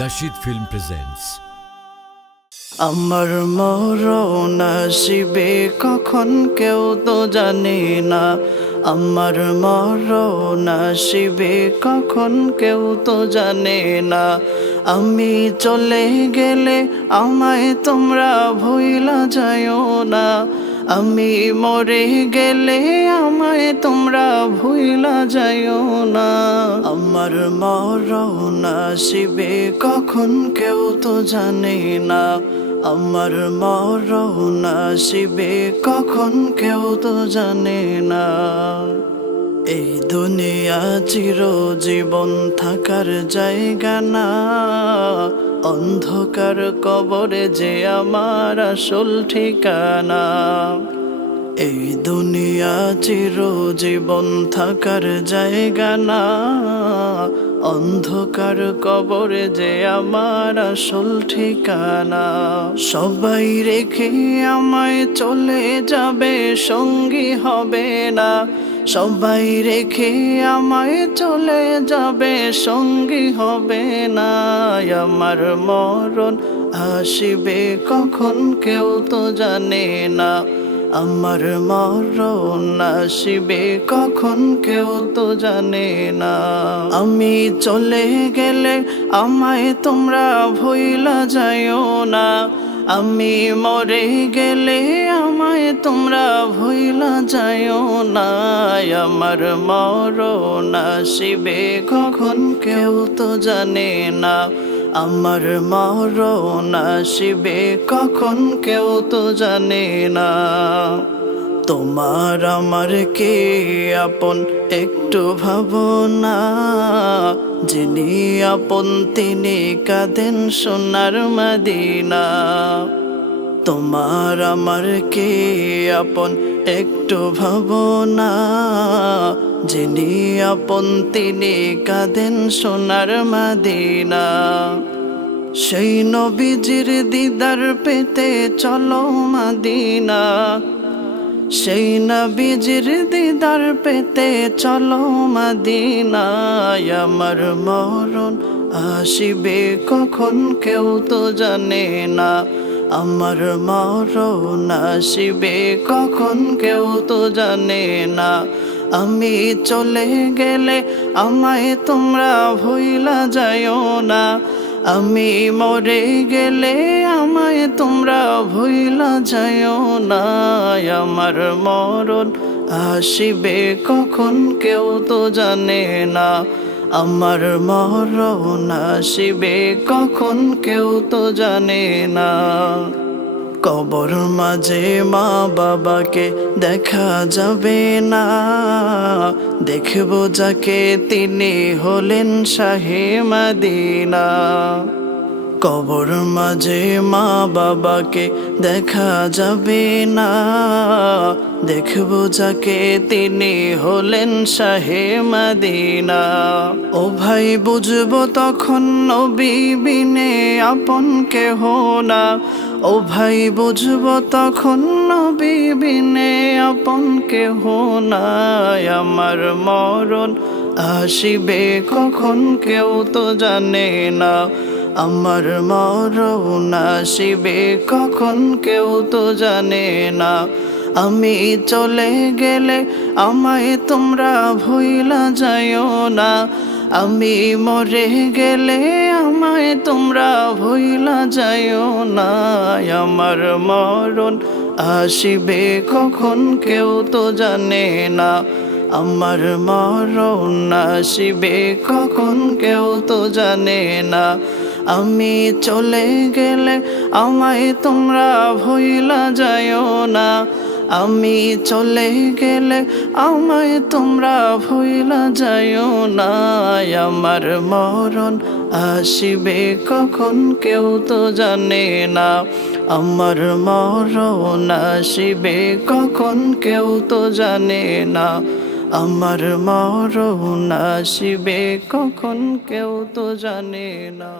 Nasheed Film presents আমার মরণ আসিবে কখন কেউ তো জানে না। আমার মরণ আসিবে কখন কেউ তো জানে না। আমি চলে গেলে আমায় তোমরা ভুইলা যাইও না। আমি মরে গেলে আমায় তোমরা ভুইলা যাইও না। আমার মরণ আসিবে কখন কেউ তো জানে না। আমার মরণ আসিবে কখন কেউ তো জানে না। এই দুনিয়া চিরজীবন থাকার জায়গা না। অন্ধকার কবরে যে আমার আসল ঠিকানা। এই দুনিয়া চিরজীবন থাকার জায়গা না। অন্ধকার কবরে যে আমার আসল ঠিকানা। সবাই রেখে আমায় চলে যাবে, সঙ্গী হবে না। সবাই রেখে আমায় চলে যাবে, সঙ্গী হবে না। আমার মরণ আসিবে কখন কেউ তো জানে না। আমার মরণ আসিবে কখন কেউ তো জানে না। আমি চলে গেলে আমায় তোমরা ভুইলা যাইও না। আমি মরে গেলে আমায় তোমরা ভুইলা যাইও না। আমার মরণ আসিবে কখন কেউ তো জানে না। আমার মরণ আসিবে কখন কেউ তো জানে না। তোমার আমার কে আপন একটু ভাবনা। যিনি আপন তিনি কাঁদেন সোনার মদিনা। তোমার আমার কে আপন একটু ভাবনা। যিনি আপন তিনি কাঁদেন সোনার মদিনা। সেই নবীজির দিদার পেতে চলো মদিনা। সেই নবীজির দিদার পেতে চলো মদিনায়। আমার মরণ আসিবে কখন কেউ তো জানে না। আমার মরণ আসিবে কখন কেউ তো জানে না। আমি চলে গেলে আমায় তোমরা ভুইলা যাইও না। আমি মরে গেলে আমায় তোমরা ভুইলা যাইও না। আমার মরণ আসিবে কখন কেউ তো জানে না। আমার মরণ আসিবে কখন কেউ তো জানে না। কবর মাঝে মা বাবাকে দেখা যাবে না। দেখব যাকে তিনি হলেন শাহে মদিনা। কবর মাঝে মা বাবাকে দেখা যাবে না। দেখব যাকে তিনি হলেন শাহে মদিনা। ও ভাই বুঝবো তখন নবী বিনে আপন কেহ না। ও ভাই বুঝবো তখন নবী বিনে আপন কেহ না। আমার মরণ আসিবে কখন কেউ তো জানে না। আমার মরণ আসিবে কখন কেউ তো জানে না। আমি চলে গেলে আমায় তোমরা ভুইলা যাইও না। আমি মরে গেলে আমায় তোমরা ভুইলা যাইও না। আমার মরণ আসিবে কখন কেউ তো জানে না। আমার মরণ আসিবে কখন কেউ তো জানে না। আমি চলে গেলে আমায় তোমরা ভুইলা যাইও না। আমি চলে গেলে আমায় তোমরা ভুইলা যাইও না। আমার মরণ আসিবে কখন কেউ তো জানে না। আমার মরণ আসিবে কখন কেউ তো জানে না। আমার মরণ আসিবে কখন কেউ তো জানে না।